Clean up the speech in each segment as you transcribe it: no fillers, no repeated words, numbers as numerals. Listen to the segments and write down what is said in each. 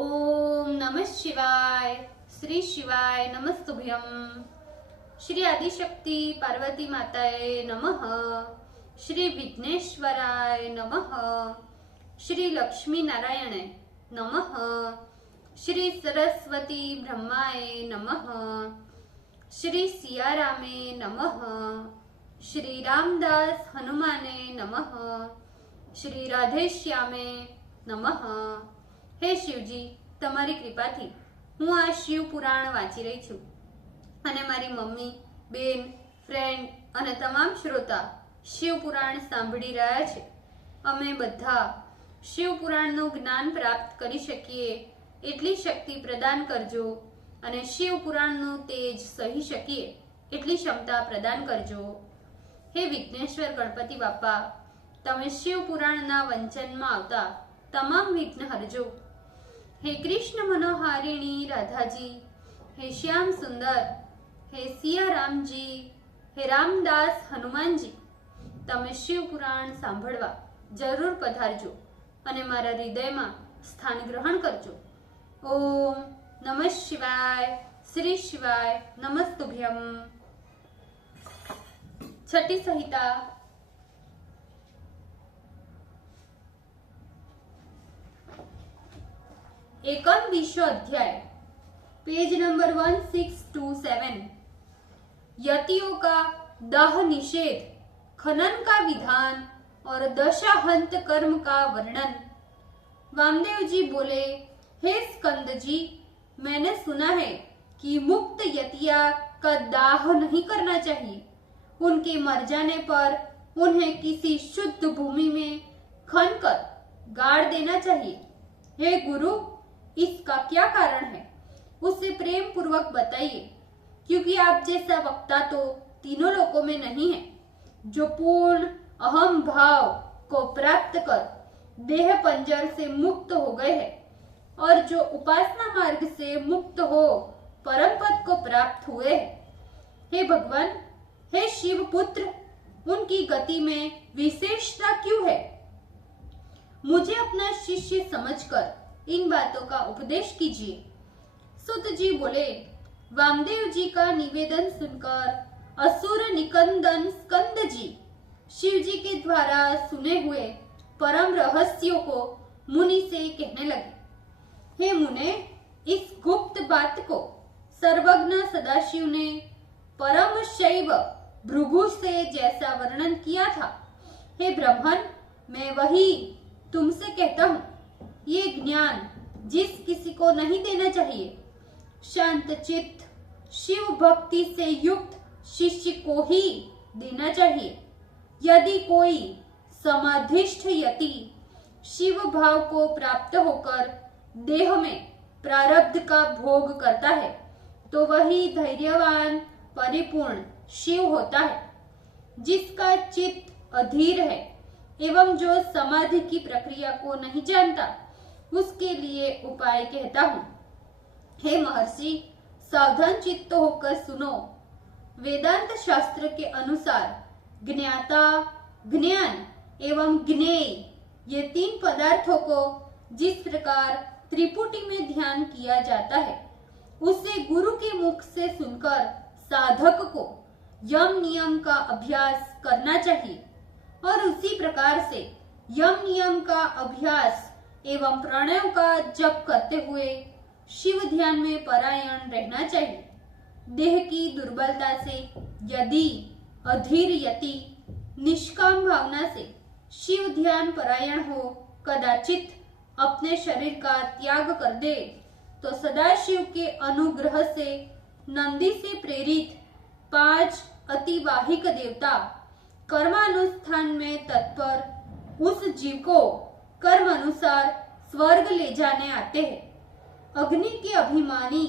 ओम नमः शिवाय। श्री शिवाय नमस्तुभ्यम। श्री आदिशक्ति पार्वती माताए नमः। श्री विघ्नेश्वराय नमः। श्री लक्ष्मी नारायणे नमः। श्री सरस्वती ब्रह्माय नमः। श्री सियारामे नमः। श्री रामदास हनुमाने नमः। श्री राधेश्यामे नमः। हे शिवजी, તમારી કૃપાથી હું આ શિવ પુરાણ વાંચી રહી છું અને મારી મમ્મી, બેન, ફ્રેન્ડ અને તમામ શ્રોતા શિવ પુરાણ સાંભળી રહ્યા છે। અમે બધા શિવ પુરાણનું જ્ઞાન પ્રાપ્ત કરી શકીએ એટલી શક્તિ પ્રદાન કરજો અને શિવ પુરાણનું તેજ સહી શકીએ એટલી ક્ષમતા પ્રદાન કરજો। હે વિઘ્નેશ્વર ગણપતિ બાપા, તમે શિવ પુરાણના વંચનમાં આવતા તમામ વિઘ્ન હરજો। हे कृष्ण मनोहारिणी राधा जी, हे श्याम सुंदर, हे सिया राम जी, हे रामदास हनुमान जी, तमे शिव पुराण सांभळवा जरूर पधारजो अने मारा हृदयमां स्थान ग्रहण करजो। ओम नमः शिवाय। श्री शिवाय नमस्तुभ्यम। छठी संहिता। एकांविशो अध्याय, पेज नंबर 1627। यतियों का दाह निषेध, खनन का विधान और दशाहंत कर्म का वर्णन। वामदेव जी बोले, हे स्कंद जी, मैंने सुना है कि मुक्त यतिया का दाह नहीं करना चाहिए। उनके मर जाने पर उन्हें किसी शुद्ध भूमि में खन कर गाड़ देना चाहिए। हे गुरु, इसका क्या कारण है, उससे प्रेम पूर्वक बताइए, क्योंकि आप जैसा वक्ता तो तीनों लोकों में नहीं है, जो पूर्ण अहम भाव को प्राप्त कर देह पंजर से मुक्त हो गए हैं और जो उपासना मार्ग से मुक्त हो परम पद को प्राप्त हुए हैं। हे भगवान, हे शिव पुत्र, उनकी गति में विशेषता क्यों है? मुझे अपना शिष्य समझकर इन बातों का उपदेश कीजिए। सुत जी बोले, वामदेव जी का निवेदन सुनकर असुर निकंदन स्कंद जी शिव जी के द्वारा सुने हुए परम रहस्यों को मुनि से कहने लगे। हे मुने, इस गुप्त बात को सर्वज्ञ सदाशिव ने परम शैव भृगु से जैसा वर्णन किया था, हे ब्रह्मन, मैं वही तुमसे कहता हूँ। ये ज्ञान जिस किसी को नहीं देना चाहिए, शांत चित्त शिव भक्ति से युक्त शिष्य को ही देना चाहिए। यदि कोई समाधिष्ठ यति शिव भाव को प्राप्त होकर देह में प्रारब्ध का भोग करता है, तो वही धैर्यवान परिपूर्ण शिव होता है। जिसका चित्त अधीर है एवं जो समाधि की प्रक्रिया को नहीं जानता, उसके लिए उपाय कहता हूँ। हे महर्षि, सावधान चित्त होकर सुनो। वेदांत शास्त्र के अनुसार ज्ञाता, ज्ञान एवं ज्ञेय ये तीन पदार्थों को जिस प्रकार त्रिपुटी में ध्यान किया जाता है, उसे गुरु के मुख से सुनकर साधक को यम नियम का अभ्यास करना चाहिए और उसी प्रकार से यम नियम का अभ्यास एवं प्रणव का जप करते हुए शिव ध्यान में परायण रहना चाहिए। देह की दुर्बलता से यदि अधीर यति निष्काम भावना से शिव ध्यान परायण हो कदाचित अपने शरीर का त्याग कर दे, तो सदाशिव के अनुग्रह से नंदी से प्रेरित 5 अतिवाहिक देवता कर्मानुष्ठान में तत्पर उस जीव को कर्म अनुसार स्वर्ग ले जाने आते हैं। अग्नि के अभिमानी,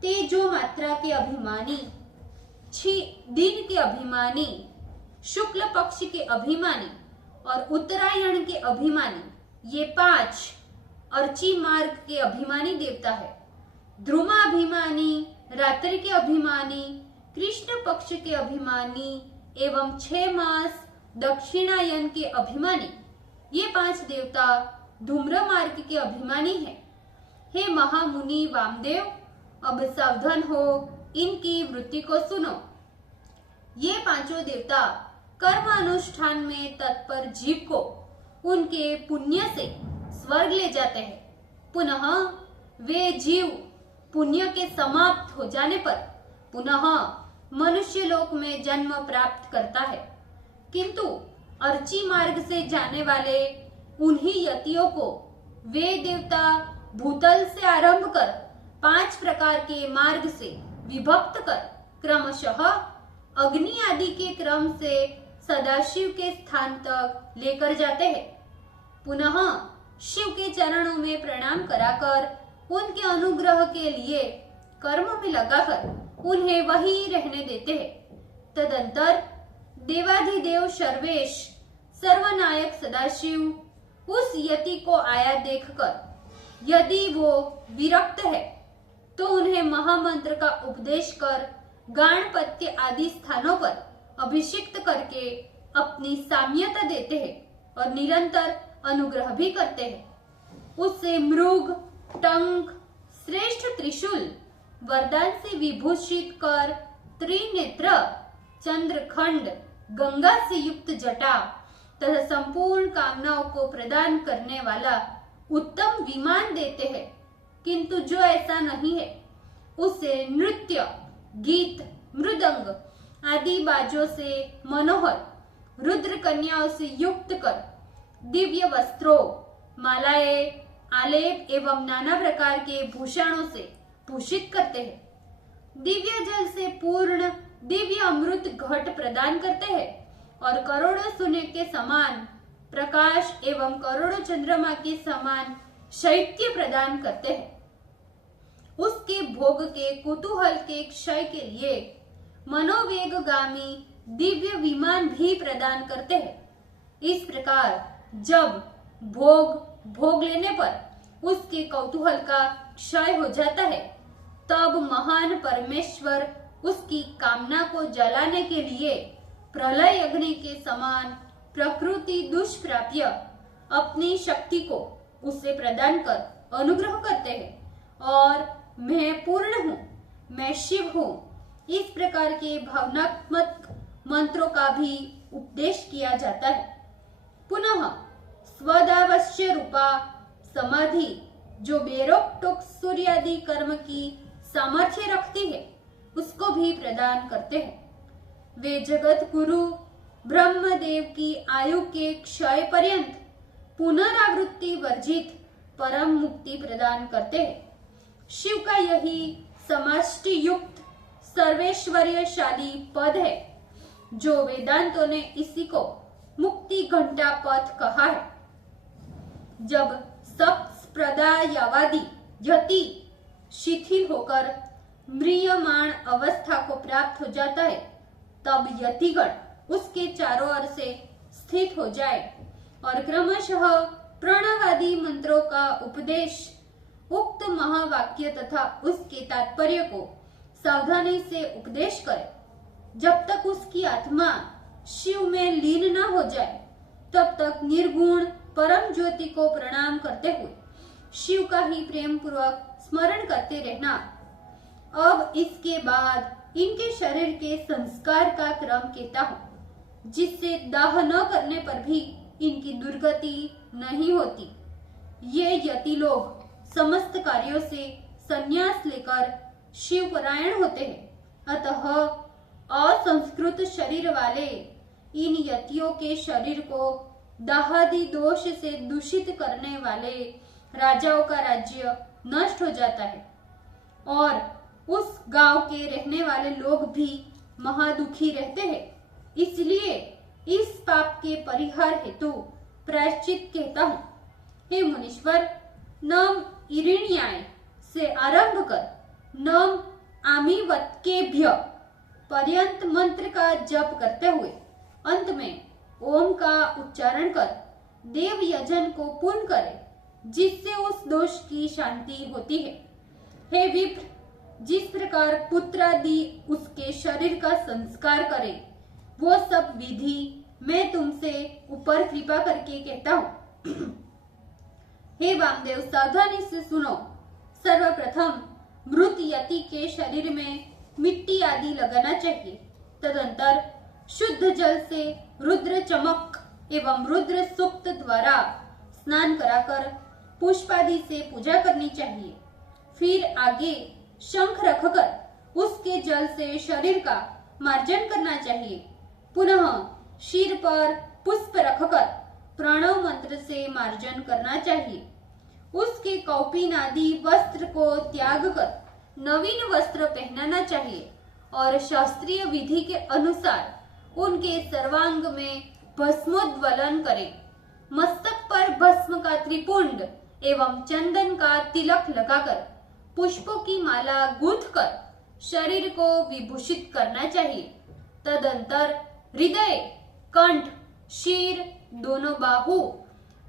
तेजो मात्रा के अभिमानी, दिन के अभिमानी, शुक्ल पक्ष के अभिमानी और उत्तरायण के अभिमानी, ये 5 अर्ची मार्ग के अभिमानी देवता है। ध्रुमाभिमानी, रात्रि के अभिमानी, कृष्ण पक्ष के अभिमानी एवं 6 मास दक्षिणायन के अभिमानी, ये 5 देवता धूम्र मार्ग के अभिमानी हैं। हे महामुनि वामदेव, अब सावधान हो, इनकी वृत्ति को सुनो। ये पांचों देवता कर्म अनुष्ठान में तत्पर जीव को उनके पुण्य से स्वर्ग ले जाते हैं। पुनः वे जीव पुण्य के समाप्त हो जाने पर पुनः मनुष्य लोक में जन्म प्राप्त करता है। किंतु अर्ची मार्ग से जाने वाले उन्हीं यतियों को वे देवता भूतल से आरंभ कर 5 प्रकार के मार्ग से विभक्त कर क्रमशः अग्नि आदि के क्रम से सदाशिव के स्थान तक लेकर जाते हैं। पुनः शिव के चरणों में प्रणाम कराकर उनके अनुग्रह के लिए कर्म में लगाकर उन्हें वहीं रहने देते हैं। तदंतर देवाधिदेव सर्वेश सर्वनायक सदाशिव उस यति को आया देखकर यदि वो विरक्त है तो उन्हें महामंत्र का उपदेश कर गाणपत्य आदि स्थानों पर अभिषिक्त करके अपनी साम्यता देते हैं और निरंतर अनुग्रह भी करते हैं। उससे मृग, टंक, श्रेष्ठ त्रिशूल वरदान से विभूषित कर त्रिनेत्र, चंद्रखंड, गंगा से युक्त जटा तथा संपूर्ण कामनाओं को प्रदान करने वाला उत्तम विमान देते हैं। किंतु जो ऐसा नहीं है उसे नृत्य, गीत, मृदंग आदि बाजों से मनोहर रुद्र कन्याओं से युक्त कर दिव्य वस्त्रों, मालाएं, आलेप एवं नाना प्रकार के भूषणों से भूषित करते हैं। दिव्य जल से पूर्ण दिव्य अमृत घट प्रदान करते हैं और करोड़ों सूर्य के समान प्रकाश एवं करोड़ों चंद्रमा के समान शैत्य प्रदान करते हैं। उसके भोग के कुतूहल के क्षय के लिए मनोवेगगामी दिव्य विमान भी प्रदान करते हैं। इस प्रकार जब भोग लेने पर उसके कौतूहल का क्षय हो जाता है तब महान परमेश्वर उसकी कामना को जलाने के लिए प्रलय अग्नि के समान प्रकृति दुष्प्राप्य अपनी शक्ति को उसे प्रदान कर अनुग्रह करते हैं और मैं पूर्ण हूँ, मैं शिव हूँ, इस प्रकार के भावनात्मक मंत्रों का भी उपदेश किया जाता है। पुनः स्वदावश्य रूपा समाधि जो बेरोक टोक सूर्य आदि कर्म की सामर्थ्य रखती है उसको भी प्रदान करते हैं। वे जगत गुरु ब्रह्मदेव की आयु के क्षय पर्यंत पुनरावृत्ति वर्जित परम मुक्ति प्रदान करते हैं। शिव का यही समष्टि युक्त सर्वेश्वरीयशाली पद है जो वेदांतों ने इसी को मुक्ति घंटा पथ कहा है। जब सप्तप्रदायवादी यति शिथिल होकर म्रियमाण अवस्था को प्राप्त हो जाता है तब यतिगण उसके चारों ओर से स्थित हो जाए और क्रमशः प्रणवादी मंत्रों का उपदेश, उक्त महावाक्य तथा उसके तात्पर्य को सावधानी से उपदेश करे। जब तक उसकी आत्मा शिव में लीन न हो जाए तब तक निर्गुण परम ज्योति को प्रणाम करते हुए शिव का ही प्रेम पूर्वक स्मरण करते रहना। अब इसके बाद इनके शरीर के संस्कार का क्रम कहता हूँ जिससे दाह न करने पर भी इनकी दुर्गति नहीं होती। ये यति लोग समस्त कार्यों से संन्यास लेकर शिव परायण होते हैं। अतः असंस्कृत शरीर वाले इन यतियों के शरीर को दाहादि दोष से दूषित करने वाले राजाओं का राज्य नष्ट हो जाता है और उस गांव के रहने वाले लोग भी महादुखी रहते हैं। इसलिए इस पाप के परिहार हेतु प्रायश्चित कहता हूँ। हे मुनीश्वर, नम इरिण्याय से आरंभ कर नम आमिवत्केभ्य पर्यंत मंत्र का जप करते हुए अंत में ओम का उच्चारण कर देव यजन को पूर्ण करे जिससे उस दोष की शांति होती है। हे विप्र, जिस प्रकार पुत्रादि उसके शरीर का संस्कार करे वो सब विधि मैं तुमसे ऊपर कृपा करके कहता हूँ। हे वामदेव, सावधानी से सुनो। सर्वप्रथम मृत यति के शरीर में मिट्टी आदि लगाना चाहिए। तदंतर शुद्ध जल से रुद्र चमक एवं रुद्र सूक्त द्वारा स्नान कराकर पुष्प आदि से पूजा करनी चाहिए। फिर आगे शंख रखकर उसके जल से शरीर का मार्जन करना चाहिए। पुनः शीर पर पुष्प रखकर प्रणव मंत्र से मार्जन करना चाहिए। उसके कौपीन आदि वस्त्र को त्याग कर नवीन वस्त्र पहनाना चाहिए और शास्त्रीय विधि के अनुसार उनके सर्वांग में भस्मोद्वलन करें। मस्तक पर भस्म का त्रिपुंड एवं चंदन का तिलक लगाकर पुष्पों की माला गूंथकर शरीर को विभूषित करना चाहिए। तदंतर हृदय, कंठ, शीर, दोनों बाहु,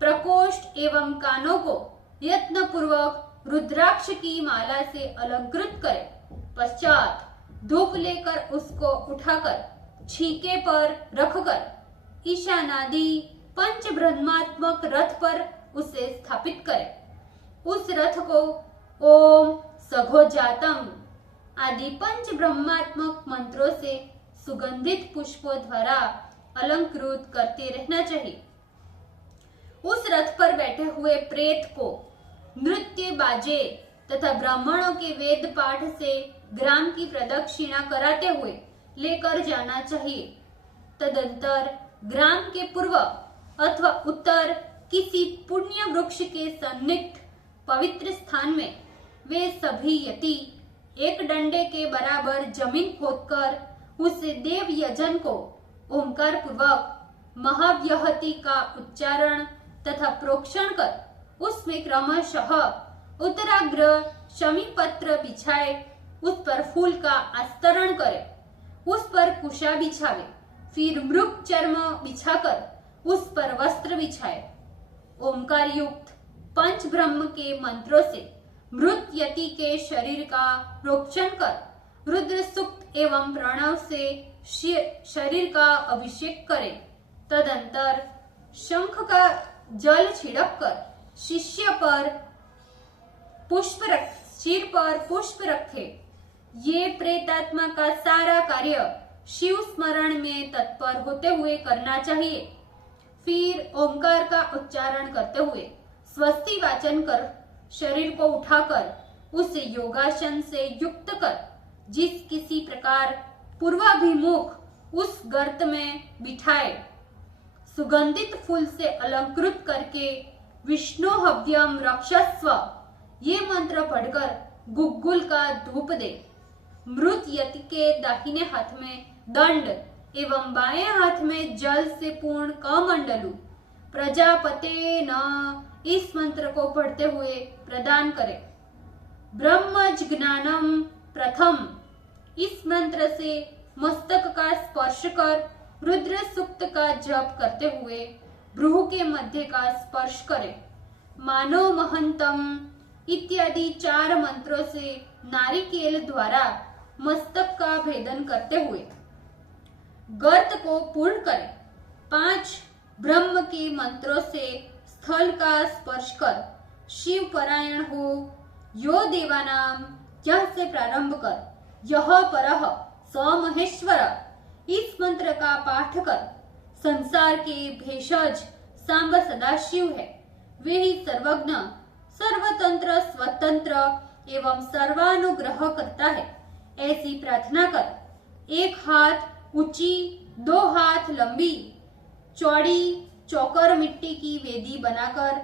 प्रकोष्ठ एवं कानों को यत्न पूर्वक रुद्राक्ष की माला से अलंकृत करें। पश्चात धूप लेकर उसको उठाकर छीके पर रखकर ईशानादि पंच ब्रह्मात्मक रथ पर उसे स्थापित करें। उस रथ को ओम सघोजातम आदि पंच ब्रह्मात्मक मंत्रों से सुगंधित पुष्पों द्वारा अलंकृत करते रहना चाहिए। उस रथ पर बैठे हुए प्रेत को नृत्य, बाजे तथा ब्राह्मणों के वेद पाठ से ग्राम की प्रदक्षिणा कराते हुए लेकर जाना चाहिए। तदंतर ग्राम के पूर्व अथवा उत्तर किसी पुण्य वृक्ष के सन्निहित पवित्र स्थान में वे सभी यति एक डंडे के बराबर जमीन खोदकर उस देव यजन को ओंकार पूर्वक महाव्यहति का उच्चारण तथा प्रोक्षण कर उसमें क्रमशः उत्तराग्र शमी पत्र बिछाए, उस पर फूल का आस्तरण करे, उस पर कुशा बिछावे, फिर मृग चर्म बिछाकर उस पर वस्त्र बिछाए। ओंकार युक्त पंच ब्रह्म के मंत्रों से मृत यति के शरीर का प्रोक्षण कर रुद्र सूक्त एवं प्रणव से शरीर का अभिषेक करे। तदंतर शंख का जल छिड़क कर शिष्य पर सिर पर पुष्प रखे। ये प्रेतात्मा का सारा कार्य शिव स्मरण में तत्पर होते हुए करना चाहिए। फिर ओंकार का उच्चारण करते हुए स्वस्ति वाचन कर शरीर को उठाकर उसे योगासन से युक्त कर जिस किसी प्रकार पूर्वाभिमुख उस गर्त में बिठाए, सुगंधित फूल से अलंकृत करके विष्णु हव्यम रक्षस्व ये मंत्र पढ़कर गुग्गुल का धूप दे। मृत यति के दाहिने हाथ में दंड एवं बाएं हाथ में जल से पूर्ण कमंडलू प्रजापते न इस मंत्र को पढ़ते हुए प्रदान करें। ब्रह्मज ज्ञानम प्रथम इस मंत्र से मस्तक का स्पर्श कर रुद्र सूक्त का जप करते हुए भ्रूह के मध्य का स्पर्श करें। मानो महंतम इत्यादि 4 मंत्रों से नारिकेल द्वारा मस्तक का भेदन करते हुए गर्त को पूर्ण करें। 5 ब्रह्म के मंत्रों से स्थल का स्पर्श कर शिव परायण हो। यो देवानाम यह से प्रारंभ कर यह परह स महेश्वर इस मंत्र का पाठ कर संसार के भेषज सांब सदाशिव है, वे ही सर्वज्ञ सर्वतंत्र स्वतंत्र एवं सर्वानुग्रह करता है, ऐसी प्रार्थना कर 1 हाथ ऊंची 2 हाथ लंबी चौड़ी चौकर मिट्टी की वेदी बनाकर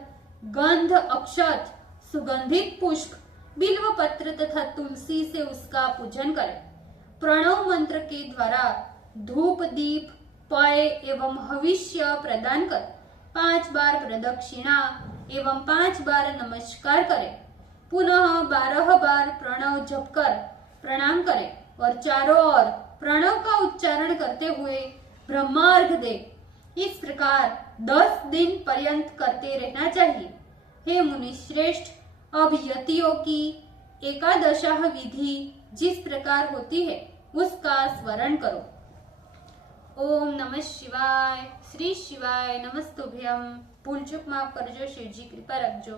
गंध अक्षत सुगंधित पुष्प बिल्व पत्र तथा तुलसी से उसका पूजन करें। प्रणव मंत्र के द्वारा धूप दीप पय एवं हविष्य प्रदान कर 5 बार प्रदक्षिणा एवं 5 बार नमस्कार करें। पुनः 12 बार प्रणव जप कर प्रणाम करें और चारों ओर प्रणव का उच्चारण करते हुए ब्रह्मार्घ दे। इस प्रकार 10 दिन पर्यंत करते रहना चाहिए। हे मुनि श्रेष्ठ, अब यतियों की एकादशा विधि जिस प्रकार होती है उसका स्मरण करो। ओम नमः शिवाय। श्री शिवाय नमस्तुभ्यम। भूल चूक माफ करजो, शिवजी कृपा रखजो।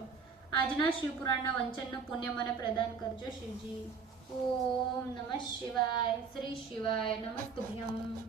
આજના શિવપુરાણના વંચનનું પુણ્ય મને પ્રદાન કરજો શિવજી. ઓમ નમઃ શિવાય. શ્રી શિવાય નમસ્તુભ્યમ.